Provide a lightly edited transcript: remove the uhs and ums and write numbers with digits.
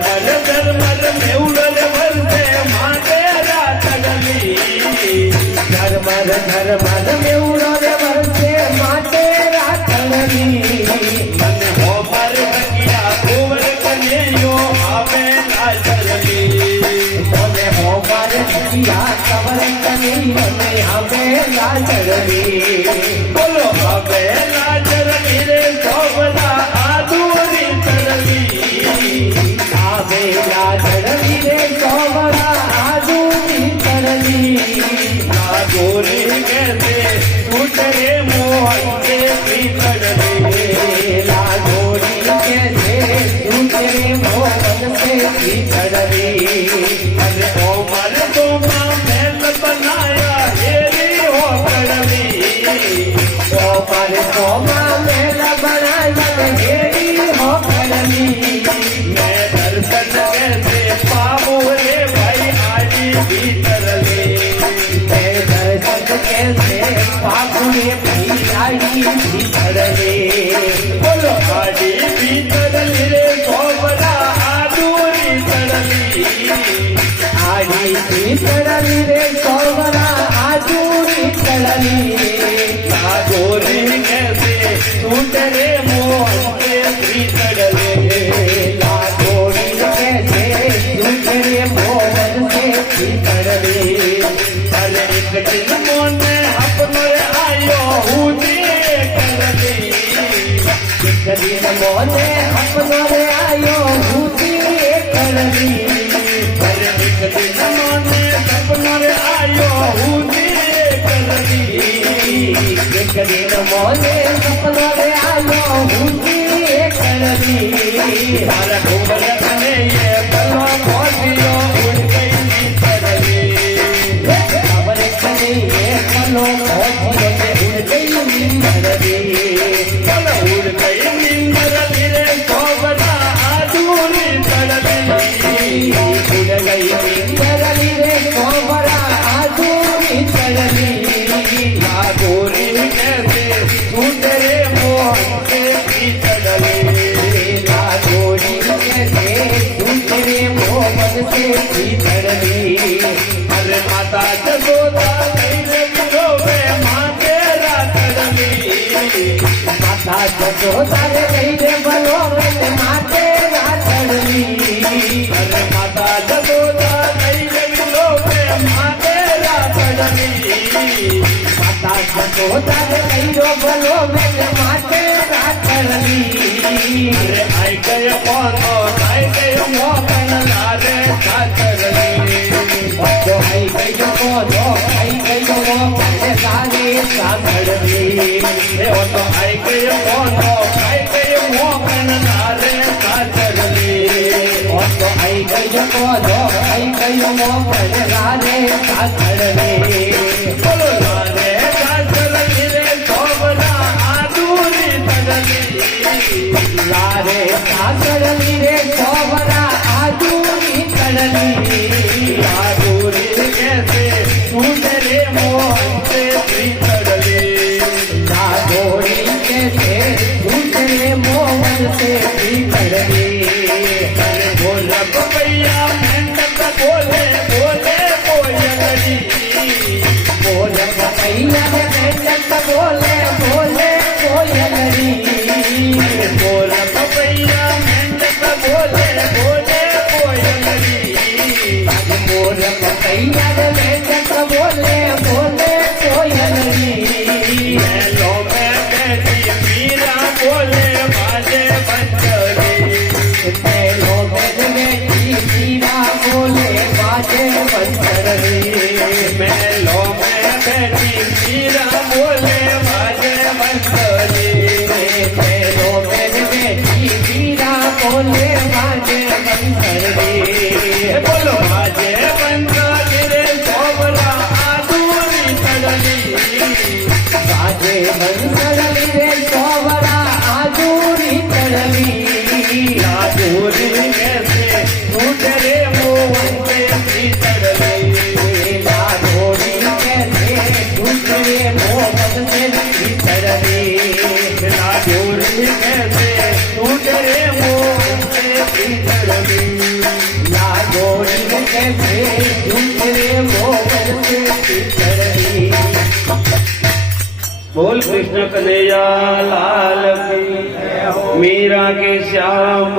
झरमर मेवडर भरते माटे रातडली झरमर झरमर मेवडर भरते माटे रातडली मन होमर बगिया गोवर कन्यो आवे लाजरली મને હોમર બगिया कवर कन्यो आवे लाजरली बोलो आवे लाजरली रे सोबला आदूरी चढ़ली आवे लाजरली रे सोबला आदूरी चढ़ली गोरी कैसे उतरे मोहन के पीछड़ले लागोरी कैसे दूसरे मोहन से पीछड़ले अरे ओमर तो महल बनाया हेरी हो कड़ली ओमर तो महल बनाया हेरी हो कड़ली मैं दर्शन कैसे पाऊं रे भाई आजी भीतरले कैसे पापुने भैयाई भीतरले बोलो आजी भीतरली रे सोबला आदूरी चढ़ली आजी भीतरली रे सोबला आदूरी चढ़ली गोरी कैसे टूटरे मोहन के भीतरले लागोरी कैसे दूसरे मोहन से भीतरले अरे एक दिन मोने अपनो आयो हुदी करली एक दिन मोने अपनो आयो भूती करली अरे एक दिन मोने अपनो आयो हुदी करली एक दिन मोने अपनो आयो भूती करली मारा गोबर कने ये बलो मोदियो उड़ गई करली खबर कने ये बलो मोदियो उड़ गई करली बलो उड़ गई निंदरली रे सोबला आदूरी चढ़ली उड़ गई करली रे सोबरा आदूरी चढ़ली गोरी कैसे टूटरे मोहन के भीतरले लागोरी कैसे दूसरे मोहन से भीतरली अरे माता जसोदा तेरे विरोवे माँ के रातरली माता जसोदा रे गईरे बलो में माते रातरली अरे माता जसोदा तेरे विरोवे माँ के रातरली माता जसोदा रे गईरो बलो में माते रातरली अरे आई गए कोनो आई गए मोहन लारे सातरली तो आई गयो कोनो आई गयो मोहन लारे सातरली रे ओ तो आई गए कोनो आई गए मोहन लारे सातरली और तो आई गयो कोनो आई गयो मोहन लारे सातरली बोलो लारे सातरली रे सोबला आदूरी चढ़ली लारे सातरली रे सोबरा आदूरी चढ़ली आदूरी कैसे टूटरे मोहन से भीतरले लागोरी कैसे दूसरे मोहन से भीतरली अरे बोल भैया मेंढक बोले बोले कोयलरी बोल भैया मेंढक बोले बोले कोयलरी बोल भैया मेंढक बोले बोले कोयलरी बोल भैया मेंढक बोले बोले कोयलरी लो में बैठी मीरा बोले बाजे बंजरी मेलो में मीरा बोले बाजे बंजरी मेलो में बैठी मीरा बोले बाजे बंजरी मेलो में मीरा बोले बाजे बंजरी बोलो बाजे बंजरी रे सोबला आदूरी चढ़ली बाजे बंजरी रे सोबरा आदूरी चढ़ली आदूरी कैसे टूटरे मोहन के भीतरले लागोरी कैसे दूसरे मोहन से भीतरली आदूरी कैसे टूटरे मोहन के भीतरले छोड़ने कैसे झूठे मोहन से पितरही बोल कृष्ण कन्हैया लाल की मीरा के श्याम